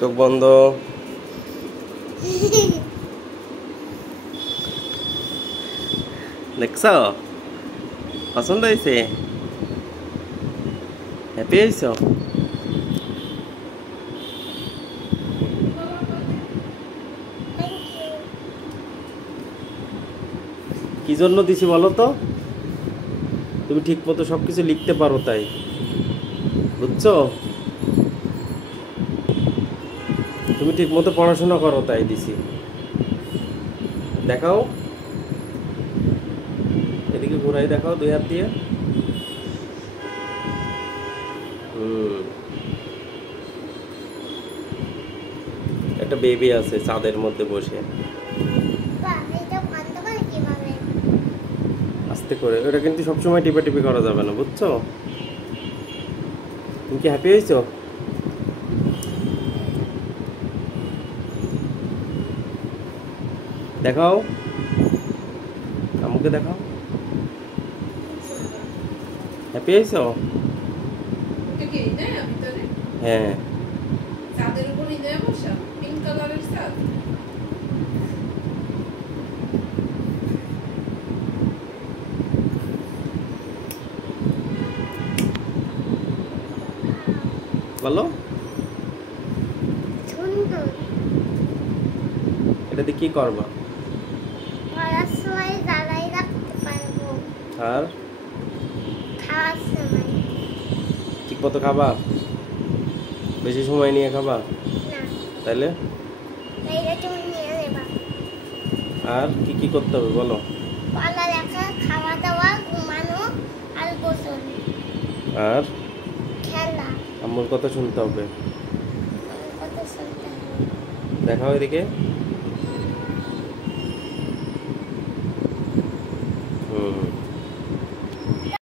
চোখ বন্ধ। দেখছ পছন্দ হয়েছে? হ্যাপি হয়েছ? কি জন্য দিছি বলো তো? তুমি ঠিক মতো সবকিছু লিখতে পারো তাই, বুঝছো? তুমি ঠিক মতো পড়াশোনা করো তাই দিছি। দেখাও, এদিকে ঘুরাই দেখাও দুই হাত দিয়ে। একটা বেবি আছে চাঁদের মধ্যে বসে, আস্তে করে। ওটা কিন্তু সবসময় টিপাটিপি করা যাবে না, বুঝছো? তুমি কি হ্যাপি হয়েছো? দেখাও, আমাকে দেখাও। হ্যাপি হয়েছো? হ্যাঁ। চাঁদের উপর ইঁদুরে বসা, পিঙ্ক কালারের চাঁদ। বলো, এটা দিয়ে কি করবা? আর ঠিক মতো খাবা? বেশি সময় নিয়ে খাবা? তাহলে আর কি কি করতে হবে বলো? পড়ালেখা, খাওয়া দাওয়া, ঘুমানো আর গোসল আর খেলা। আম্মুর কথা শুনতে হবে। কথা শুনতে হবে। দেখাও এদিকে। হুম।